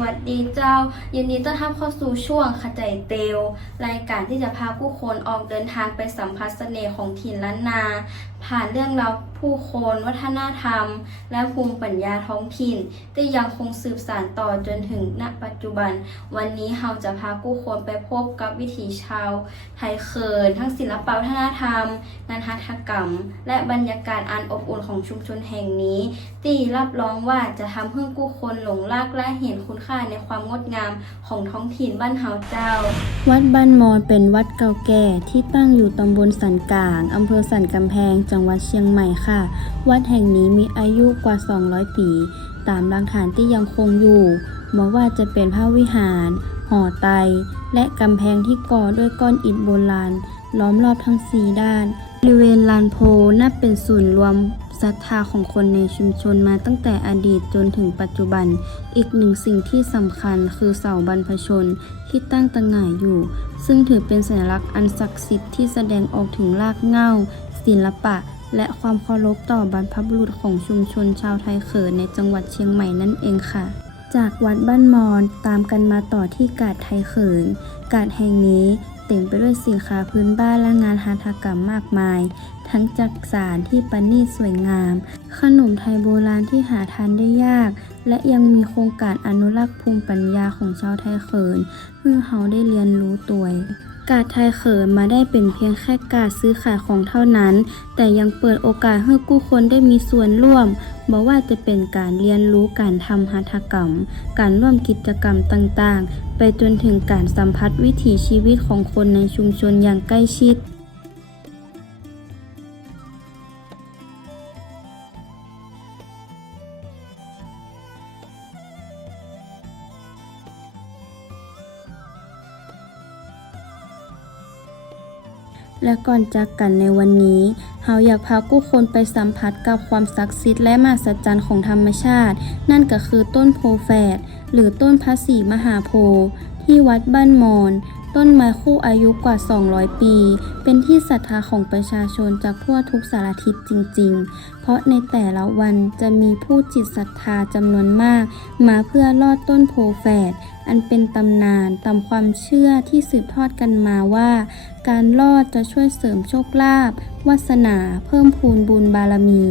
วัสดีเจ้า ยินดีต้อนรับเข้าสู่ช่วงขจายเตลรายการที่จะพาผู้คนออกเดินทางไปสัมผัสเสน่ห์ของถิ่นล้านนา ผ่านเรื่องราว ผู้คนวัฒนธรรม และภูมิปัญญาท้องถิ่นที่ยังคงสืบสานต่อจนถึงณปัจจุบัน วันนี้เราจะพาผู้คนไปพบกับวิถีชาว ไทยเขิน ทั้งศิลปวัฒนธรรมงานหัตถกรรม และบรรยากาศอันอบอุ่นของชุมชนแห่งนี้ ที่รับรองว่าจะทำให้ผู้คนหลงรักและเห็นคุณค่าในความงดงามของท้องถิ่นบ้านเฮาเจ้า วัดบ้านมอนเป็นวัดเก่าแก่ที่ตั้งอยู่ตำบลสันกลางอำเภอสันกำแพง จังหวัดเชียงใหม่ค่ะวัดแห่งนี้มีอายุกว่า 200 ปี ตามหลักฐานที่ยังคงอยู่บอกว่าจะเป็นพระวิหาร หอไต และกำแพงที่ก่อด้วยก้อนอิฐโบราณ ล้อมรอบทั้งสี่ด้าน บริเวณลานโพนับเป็นศูนย์รวมศรัทธาของคนในชุมชนมาตั้งแต่อดีตจนถึงปัจจุบัน อีกหนึ่งสิ่งที่สำคัญคือเสาบรรพชนที่ตั้งตระหง่ายอยู่ ซึ่งถือเป็นสัญลักษณ์อันศักดิ์สิทธิ์ที่แสดงออกถึงรากเหง้าศิลปะ และความเคารพต่อบรรพบุรุษของชุมชนชาวไทยเขินในจังหวัดเชียงใหม่นั่นเองค่ะ จากวัดบ้านมอนตามกันมาต่อที่กาดไทยเขิน กาดแห่งนี้เต็มไปด้วยสินค้าพื้นบ้านและงานหัตถกรรมมากมาย ทั้งจักสารที่ประณีตสวยงาม ขนมไทยโบราณที่หาทานได้ยาก และยังมีโครงการอนุรักษ์ภูมิปัญญาของชาวไทยเขินเพื่อเขาได้เรียนรู้ตัว กาดไทยเขินมาได้เป็นเพียงแค่การซื้อขายของเท่านั้น แต่ยังเปิดโอกาสให้ผู้คนได้มีส่วนร่วมบอกว่าจะเป็นการเรียนรู้การทำหัตถกรรม การร่วมกิจกรรมต่างๆ ไปจนถึงการสัมผัสวิถีชีวิตของคนในชุมชนอย่างใกล้ชิด และก่อนจากกันในวันนี้เฮาอยากพาผู้คนไปสัมผัสกับความศักดิ์สิทธิ์และมหัศจรรย์ของธรรมชาติ นั่นก็คือต้นโพแฝดหรือต้นพระศรีมหาโพธิ์ที่วัดบ้านมอน ต้นไม้คู่อายุกว่า 200 ปี เป็นที่ศรัทธาของประชาชนจากทั่วทุกสารทิศจริง ๆ เพราะในแต่ละวันจะมีผู้จิตศรัทธาจำนวนมาก มาเพื่อลอดต้นโพแฝด อันเป็นตำนานตามความเชื่อที่สืบทอดกันมาว่า การลอดจะช่วยเสริมโชคลาภวาสนาเพิ่มพูนบุญบารมี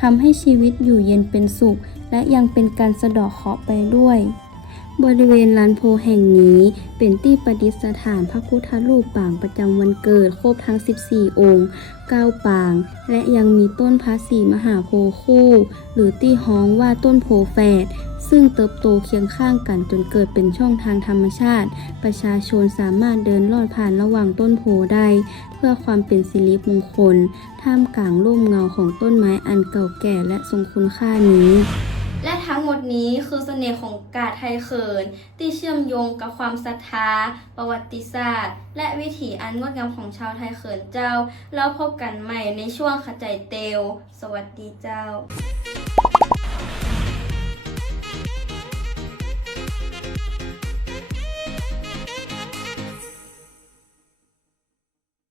ทำให้ชีวิตอยู่เย็นเป็นสุข และยังเป็นการสะเดาะเคราะห์ไปด้วย บริเวณลานโพแห่งนี้เป็นที่ประดิษฐานพระพุทธรูปปางประจำวันเกิดครบทั้ง 14 องค์9ปาง และยังมีต้นพระศรีมหาโพธิ์คู่ หรือที่ฮ้องว่าต้นโพแฝด ซึ่งเติบโตเคียงข้างกันจนเกิดเป็นช่องทางธรรมชาติ ประชาชนสามารถเดินลอดผ่านระหว่างต้นโพได้ เพื่อความเป็นสิริมงคล ท่ามกลางร่มเงาของต้นไม้อันเก่าแก่และทรงคุณค่านี้ ทั้งหมดนี้คือเสน่ห์ของกาดไทยเขิน ที่เชื่อมโยงกับความศรัทธา ประวัติศาสตร์ และวิถีอันงดงามของชาวไทยเขินเจ้า แล้วพบกันใหม่ในช่วงขจายเตล สวัสดีเจ้า